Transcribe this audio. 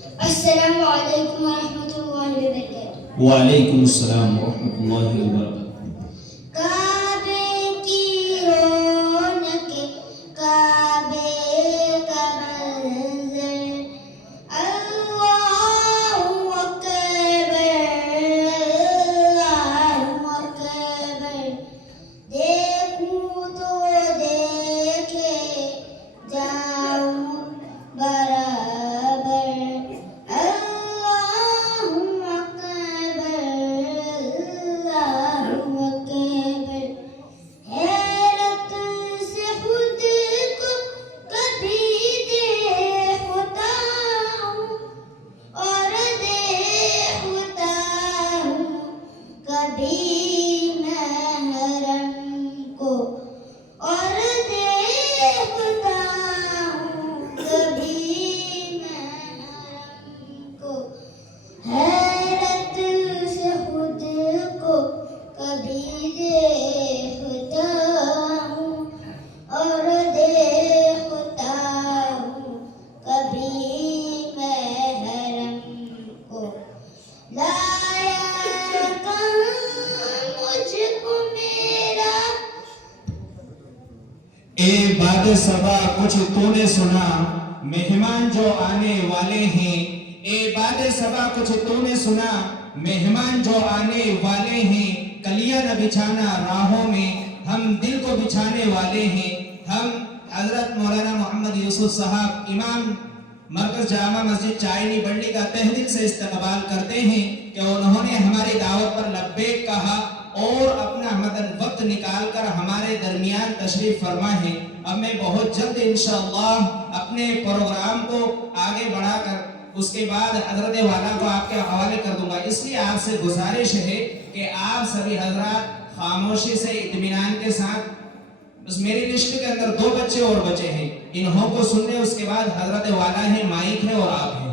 السلام علیکم ورحمۃ اللہ وبرکاتہ۔ وعلیکم السلام ورحمۃ اللہ وبرکاتہ۔ کعبے کی رونق، کعبے کا منظر، اللہ اکبر، اللہ اکبر، دیکھوں تو دیکھے جاؤں برابر، اللہ اکبر، اللہ اکبر، حیرت سے خود کو کبھی دیکھتا ہوں اور دیکھتا ہوں کبھی محرم کو، اور دیکھتا ہوں کبھی محرم کو، حیرت سے خود کو کبھی دیکھتا ہوں اور دیکھتا ہوں کبھی محرم کو، لایا کہاں مجھ کو میرا اے باد صبا کچھ تو نے سنا، مہمان جو آنے والے ہیں۔ اے باد صبا کچھ تو نے سنا، مہمان جو آنے والے ہیں۔ کلیاں نہ بچھانا راہوں میں، ہم دل کو بچھانے والے ہیں۔ ہم حضرت مولانا محمد یوسف صاحب امام مرکز جامع مسجد چائنی بنڈی کا تہ دل سے استقبال کرتے ہیں کہ انہوں نے ہماری دعوت پر لبیک کہا اور اپنا مدن وقت نکال کر ہمارے درمیان تشریف فرما ہے۔ اب میں بہت جلد انشاءاللہ اپنے پروگرام کو آگے بڑھا کر اس کے بعد حضرت والا کو آپ کے حوالے کر دوں گا، اس لیے آپ سے گزارش ہے کہ آپ سبھی حضرات خاموشی سے اطمینان کے ساتھ، بس میری لسٹ کے اندر 2 بچے اور بچے ہیں، انہوں کو سننے، اس کے بعد حضرت والا ہے، مائک ہے اور آپ ہیں۔